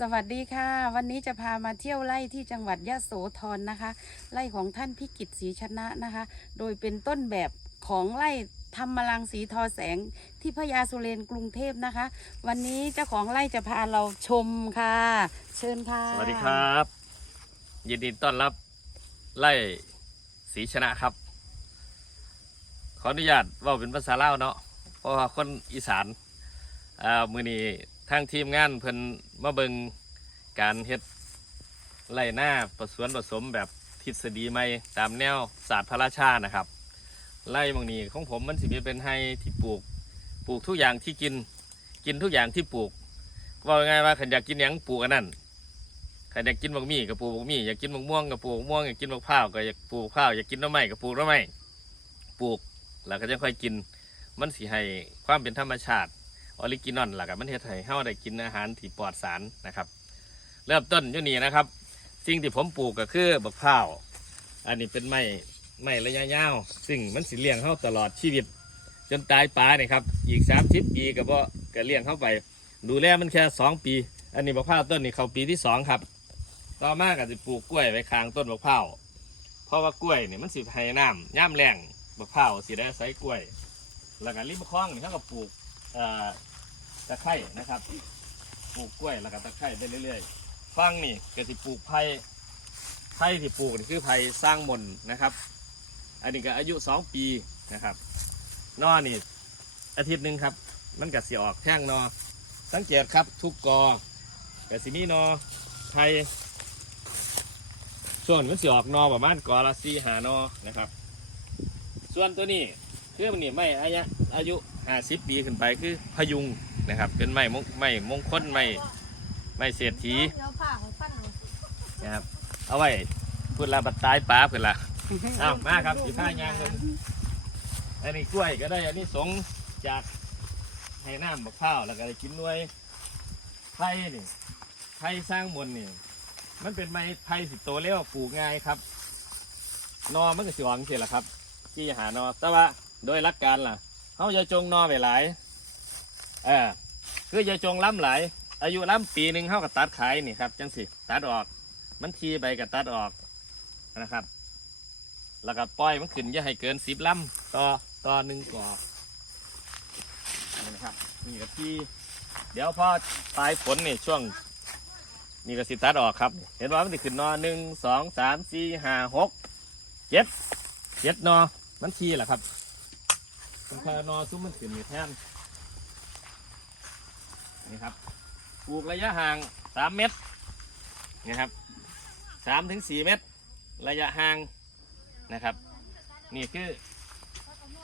สวัสดีค่ะ วันนี้จะพามาเที่ยวไร่ที่จังหวัดยะโสธรนะคะ ไร่ของท่านพิกิตศรีชนะนะคะ โดยเป็นต้นแบบของไร่ธรรมลังสีทอแสงที่พญาสุเรนกรุงเทพนะคะ วันนี้เจ้าของไร่จะพาเราชมค่ะ เชิญค่ะสวัสดีครับ ยินดีต้อนรับไล่ศรีชนะครับ ขออนุญาตว่าเป็นภาษาลาวเนาะเพราะว่าคนอีสานอ่ามือนี้ ทางทีมงานเพิ่นมาเบิงการเฮ็ดไล่หน้าผสวนผสมแบบทฤษฎีใหม่ตามแนวศาสตร์พระราชานะครับ ไล่บางนี้ของผมมันสิมีเป็นให้ที่ปลูกปลูกทุกอย่างที่กินกินทุกอย่างที่ปลูกว่าง่ายว่าขันอยากกินหยังปลูกอันนั้นใครอยากกินบักมี่ก็ปลูกบักมี่อยากกินบักม่วงก็ปลูกบักม่วงอยากกินบักพร้าวก็อยากปลูกพร้าวอยากกินน้ำไม้ก็ปลูกน้ำไม้ปลูกแล้วก็จะค่อยกินมันสิให้ความเป็นธรรมชาติ ออริจินอลหลักมันเฮ็ดให้เฮาได้กินอาหารที่ปลอดสารนะครับ เริ่มต้นอยู่นี่นะครับ สิ่งที่ผมปลูกก็คือบักพร้าว อันนี้เป็นไม้ไม้ระยะยาวซึ่งมันสิเลี้ยงเฮาตลอดชีวิต จนตายป่าเนี่ยครับอีกสามสิบปีก็บ่ก็เลี้ยงเข้าไป ดูแลมันแค่สองปี อันนี้บักพร้าวต้นนี้เขาปีที่สองครับ ต่อมาก็จะปลูกกล้วยไว้ข้างต้นบักพร้าวเพราะว่ากล้วยนี่มันสิให้น้ำย่ำแรงบักพร้าวสิได้อาศัยกล้วย แล้วก็ริมคลองนี่เขาก็ปลูกเอ่อะไคร่นะครับ ปลูกกล้วยแล้วก็ตะไคร่ไปเรื่อยๆฟังนี่ก็สิปลูกไผ่ไผ่ที่ปลูกนี่คือไผ่สร้างมน์นะครับ อันนี้ก็อายุสองปีนะครับนอนี่อาทิตย์หนึ่งครับ มันก็สิออกแท่งนอ สังเกตครับทุกกอกสิมีนอไทยส่วนมันสิออกนอประมาณกอละสี่หานอนะครับ ส่วนตัวนี้คือมันนี่ไม่อายุอายุห้าสิบปีขึ้นไปคือพยุง นะครับ เป็นไม้มงไม้มงคลไม้ไม้เศรษฐีเดี๋ยวผ่าของฟันหนูนะครับเอาไว้พูดลาบัดตายป้าเพื่อนละเอามาครับอยู่ท่ายางเลยอันนี้กล้วยก็ได้อันนี้สงส์จากให้น้ำมะพร้าวแล้วก็ได้กินด้วยไผ่นี่ไผ่สร้างมนต์นี่มันเป็นไม้ไผ่สิโตเร็วปลูกง่ายครับนอมันก็สิหวังเสียละครับ ที่จะหานอแต่ว่าโดยหลักการล่ะเขาจะจงนอไปหลายเออคือจะจงล้ำหลาย อายุล้ำปีหนึ่งเขาก็ตัดขายนี่ครับจังสิตัดออก มันทีใบก็ตัดออกนะครับ แล้วก็ปล่อยมันขึ้นอย่าให้เกินสิบล้ำต่อต่อหนึ่งกอกนะครับนี่ก็ที่เดี๋ยวพอปลายฝนนี่ช่วงนี่ก็สิตัดออกครับ เห็นว่ามันจะขึ้นนอหนึ่งสองสามสี่ห้าหกเจ็ดเจ็ดนอมันทีแหละครับเป็นแค่นอซุ้มมันขึ้นนี่แทน นี่ครับปลูกระยะห่างสามเมตรนี่ครับสามถึงสี่เมตร ระยะห่างนะครับ นี่คือ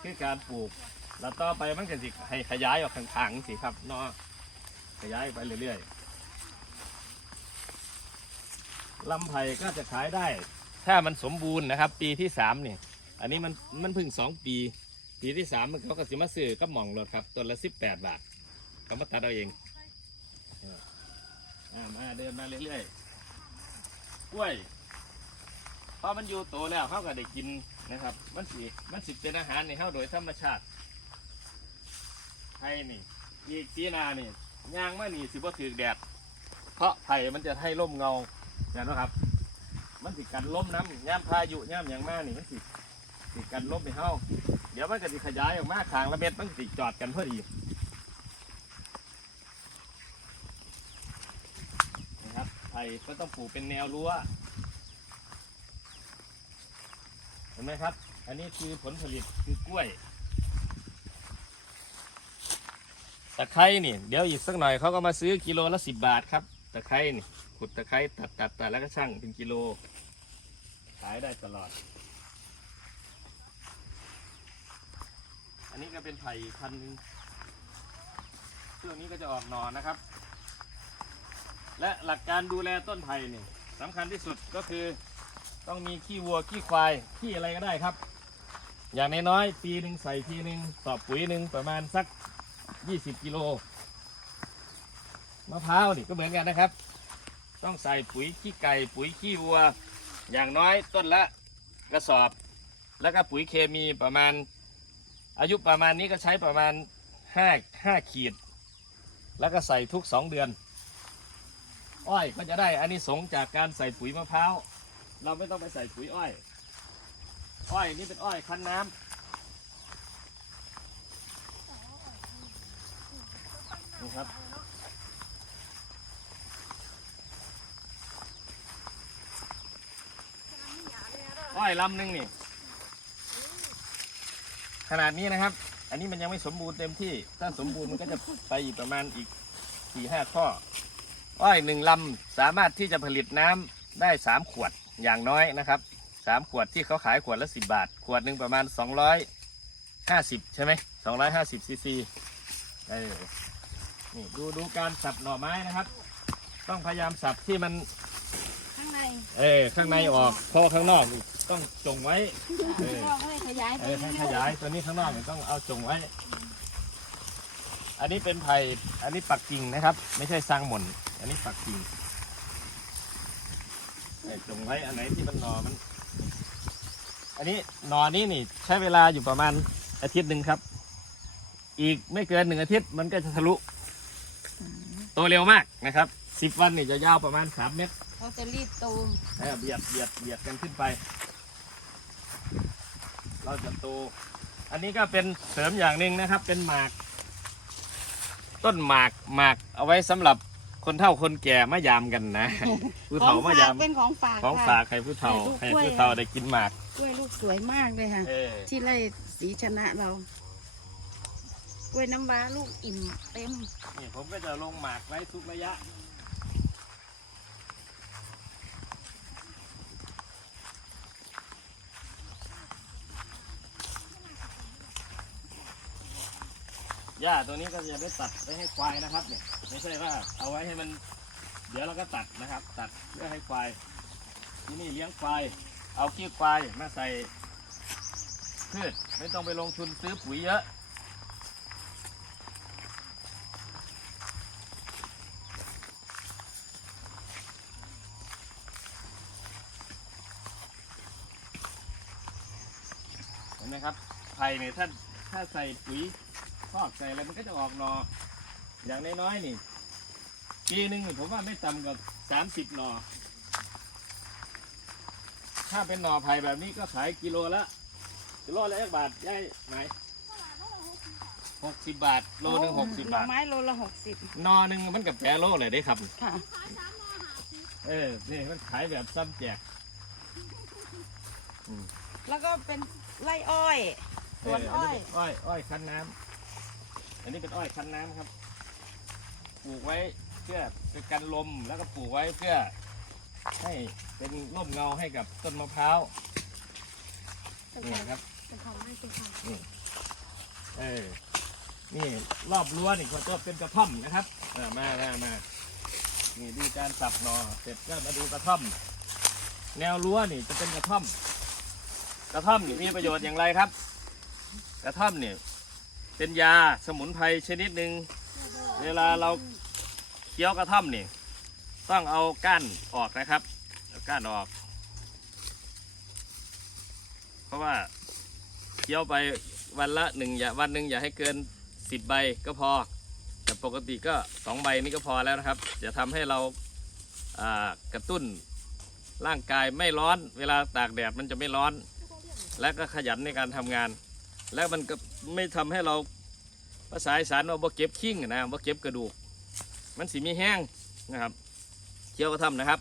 คือการปลูก แล้วต่อไปมันก็สิให้ขยายออกข้างๆสิครับเนาะขยายไปเรื่อยๆลำไผ่ก็จะขายได้ ถ้ามันสมบูรณ์นะครับ ปีที่สามนี่อันนี้มันมันพิ่งสองปี ปีที่สามมันเขาก็สิมาซื้อกับหม่องรถครับต้นละสิบแปดบาทเขามาตัดเอาเอง อ่ามาเดินมาเรื่อยๆกล้วยพอมันอยู่โตแล้วเขาก็ได้กินนะครับ มันสิมันสิเป็นอาหารในเขาโดยธรรมชาติไผ่นี่อีกปีหนานี่ย่างมานี่สิบ่ถือแดดเพราะไผ่มันจะให้ร่มเงาเห็นไหครับ มันสิกันล้มน้ำย่ามพายุย่ามอย่างมากนี่มันสิสิกันล้มไปเฮาเดี๋ยวมันก็สิขยายออกมาขางละเม็ดมันสิจอดกันพอดีนะครับไผ่ก็ต้องปลูกเป็นแนวรั้วเห็นไหมครับ อันนี้คือผลผลิตคือกล้วยตะไคร้นี่เดี๋ยวอีกสักหน่อยเขาก็มาซื้อกิโลละสิบบาทครับตะไคร้นี่ขุดตะไคร้ตัดตัดตัดแล้วก็ช่างเป็นกิโล ขายได้ตลอด อันนี้ก็เป็นไผ่พันธุ์ช่วงนี้ก็จะออกหนอนนะครับ และหลักการดูแลต้นไผ่นี่สำคัญที่สุดก็คือต้องมีขี้วัวขี้ควายขี้อะไรก็ได้ครับ อย่างน้อยๆปีหนึ่งใส่ทีหนึ่งสอบปุ๋ยหนึ่งประมาณสัก 20 กิโลมะพร้าวนี่ก็เหมือนกันนะครับ ต้องใส่ปุ๋ยขี้ไก่ปุ๋ยขี้วัว อย่างน้อยต้นละกระสอบ แล้วก็ปุ๋ยเคมีประมาณ อายุประมาณนี้ก็ใช้ประมาณ5 5ขีด แล้วก็ใส่ทุก 2 เดือน อ้อยก็จะได้อานิสงส์จากการใส่ปุ๋ยมะพร้าวเราไม่ต้องไปใส่ปุ๋ยอ้อย อ้อยนี่เป็นอ้อยคั้นน้ำนี่ครับอ้อยลำหนึ่งนี่ ขนาดนี้นะครับ อันนี้มันยังไม่สมบูรณ์เต็มที่ ถ้าสมบูรณ์มันก็จะไปอีกประมาณอีกสี่ห้าข้อ อ้อยหนึ่งลำสามารถที่จะผลิตน้ำได้สามขวดอย่างน้อยนะครับสามขวดที่เขาขายขวดละสิบบาท ขวดหนึ่งประมาณสองร้อยห้าสิบใช่ไหมสองร้อยห้าสิบซีซีเออนี่ดูดูการสับหน่อไม้นะครับ ต้องพยายามสับที่มันข้างในเออข้างในออกเพราะข้างนอกนี่ต้องจงไว้เออข้างนอกให้ขยายไปเออให้ขยายตัวนี้ข้างนอกเนี่ยต้องเอาจงไว้ อันนี้เป็นไผ่อันนี้ปักกิ่งนะครับ ไม่ใช่สร้างหม่น อันนี้ปักกิ่งเออจงไว้อันไหนที่มันหนอมัน อันนี้หนอนี้นี่ ใช้เวลาอยู่ประมาณอาทิตย์หนึ่งครับ อีกไม่เกินหนึ่งอาทิตย์มันก็จะทะลุโตเร็วมากนะครับสิบวันนี่จะยาวประมาณสามเมตรเขาจะรีดตูมเออเบียดเบียดเบียดกันขึ้นไป เราจะโต อันนี้ก็เป็นเสริมอย่างหนึ่งนะครับ เป็นหมาก ต้นหมากหมากเอาไว้สำหรับ คนเฒ่าคนแก่มายามกันนะ ผู้ของเฒ่ามายาฝากมเป็นของฝากของค่ะฝากให้ผู้เฒ่าให้ให้ลูกกล้วย ผู้เฒ่าได้กินหมากกล้วยลูกสวยมากเลยค่ะ เออที่ไร่สีชนะเรา กล้วยน้ำว้าลูกอิ่มเต็ม นี่ผมก็จะลงหมากไว้ทุกระยะ หญ้าตัวนี้ก็จะได้ตัดไว้ให้ควายนะครับเนี่ย ไม่ใช่ว่าเอาไว้ให้มัน เดี๋ยวเราก็ตัดนะครับ ตัดเพื่อให้ควายที่นี่เลี้ยงควายเอาขี้ควายมาใส่พืชไม่ต้องไปลงทุนซื้อปุ๋ยเยอะเห็นไหมครับไผ่เนี่ยถ้าถ้าใส่ปุ๋ยคอกใส่อะไรมันก็จะออกหนอ อย่างน้อยๆนี่ปีหนึ่งนี่ผมว่าไม่ต่ำกว่าสามสิบหนอถ้าเป็นหน่อไผ่แบบนี้ก็ขายกิโลละกิโลละเอกบาทย่ายไหนหกสิบบาท โลหนึ่งหกสิบบาทหน่อไม้โลละหกสิบหนอหนึ่งมันกับแปรโลเลยได้ครับ ค่ะ เออ นี่มันขายแบบซ้ำแจก แล้วก็เป็นไร่อ้อย สวนอ้อยเอ้อย อ้อยคั้นน้ำ อันนี้เป็นอ้อยคั้นน้ำครับป ลูกไว้เพื่อเป็นกันลมแล้วก็ปลูกไว้เพื่อ ให้เป็นร่มเงาให้กับต้นมะพร้าวนี่ครับนี่เออนี่รอบรั้วนี่ก็เป็นกระท่อมนะครับมามามานี่ดูการสับหนอเสร็จก็มาดูกระท่อม แนวรั้วนี่จะเป็นกระท่อม กระท่อมนี่มีประโยชน์อย่างไรครับ กระท่อมเนี่ยเป็นยาสมุนไพรชนิดหนึ่งเวลาเรา คี้ยวกระท่อมนี่ ต้องเอาก้านออกนะครับเอาก้านออก เพราะว่าเคี้ยวไปวันละหนึ่งอย่าวันหนึ่งอย่าให้เกินสิบใบก็พอ แต่ปกติก็สองใบนี่ก็พอแล้วนะครับจะทำให้เรากระตุ้นร่างกายไม่ร้อน เวลาตากแดดมันจะไม่ร้อน และก็ขยันในการทำงาน และมันก็ไม่ทำให้เราภาษาอีสานว่าบ่เก็บขิ้งนะบ่เก็บกระดูก มันสีมีแห้งนะครับเคี่ยวก็ทำนะครับ